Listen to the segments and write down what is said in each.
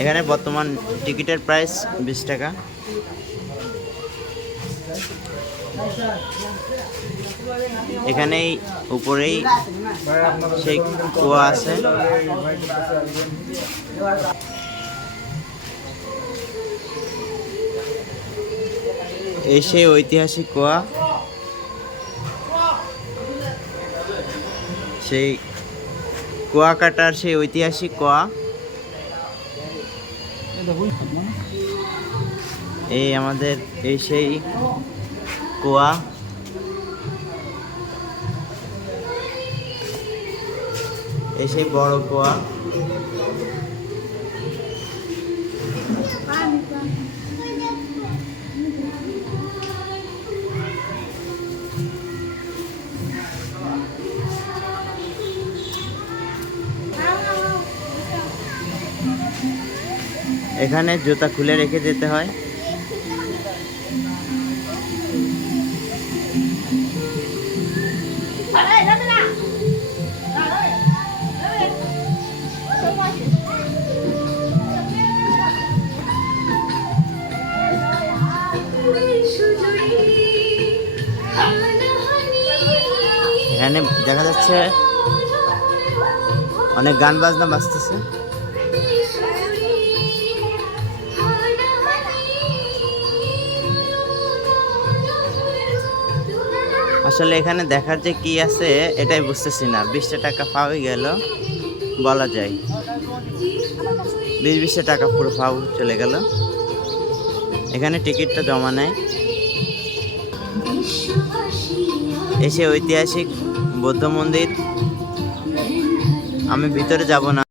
এখানে বর্তমান টিকিটের প্রাইস বিশ টাকা। এখানেই উপরেই সেই কুয়া আছে। এই সেই ঐতিহাসিক কুয়া। সেই কুয়াকাটার সেই ঐতিহাসিক কুয়া। এই আমাদের এই সেই কুয়া। এই সেই বড় কুয়া। এখানে জুতা খুলে রেখে যেতে হয়। এখানে দেখা যাচ্ছে অনেক গান বাজনা বাজতেছে। আসলে এখানে দেখার যে কি আছে, এটাই বুঝতেছি না। বিশটা টাকা পাওয়াই গেল, বলা যায়। বিশ বিশটা টাকা পুরো ফাউ চলে গেল। এখানে টিকিটটা জমা নেয়। এসে ঐতিহাসিক বৌদ্ধ মন্দির। আমি ভিতরে যাব না।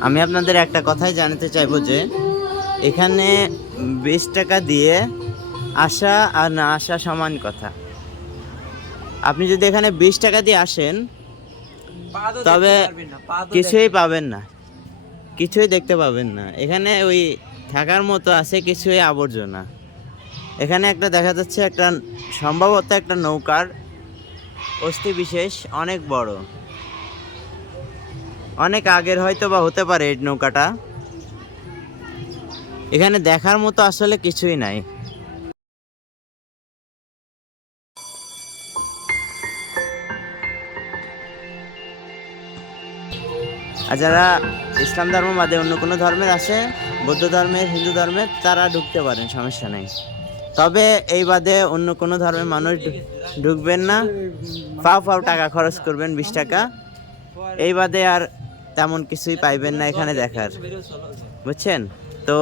আমি আপনাদের একটা কথাই জানাতে চাইব যে এখানে বিশ টাকা দিয়ে আসা আর না আসা সমান কথা। আপনি যদি এখানে বিশ টাকা দিয়ে আসেন তবে কিছুই পাবেন না। কিছুই দেখতে পাবেন না। এখানে ওই থাকার মতো আছে কিছুই আবর্জনা। এখানে একটা দেখা যাচ্ছে একটা সম্ভবত একটা নৌকার অস্থি বিশেষ অনেক বড়। অনেক আগের হয়তো বা হতে পারে এই নৌকাটা। এখানে দেখার মতো আসলে কিছুই নাই। আর যারা ইসলাম ধর্ম বাদে অন্য কোনো ধর্মের আছে, বৌদ্ধ ধর্মের, হিন্দু ধর্মের, তারা ঢুকতে পারেন, সমস্যা নেই। তবে এই বাদে অন্য কোনো ধর্মের মানুষ ঢুকবেন না। ফাও পাও টাকা খরচ করবেন বিশ টাকা। এই বাদে আর তেমন কিছুই পাইবেন না এখানে দেখার। বুঝছেন? তো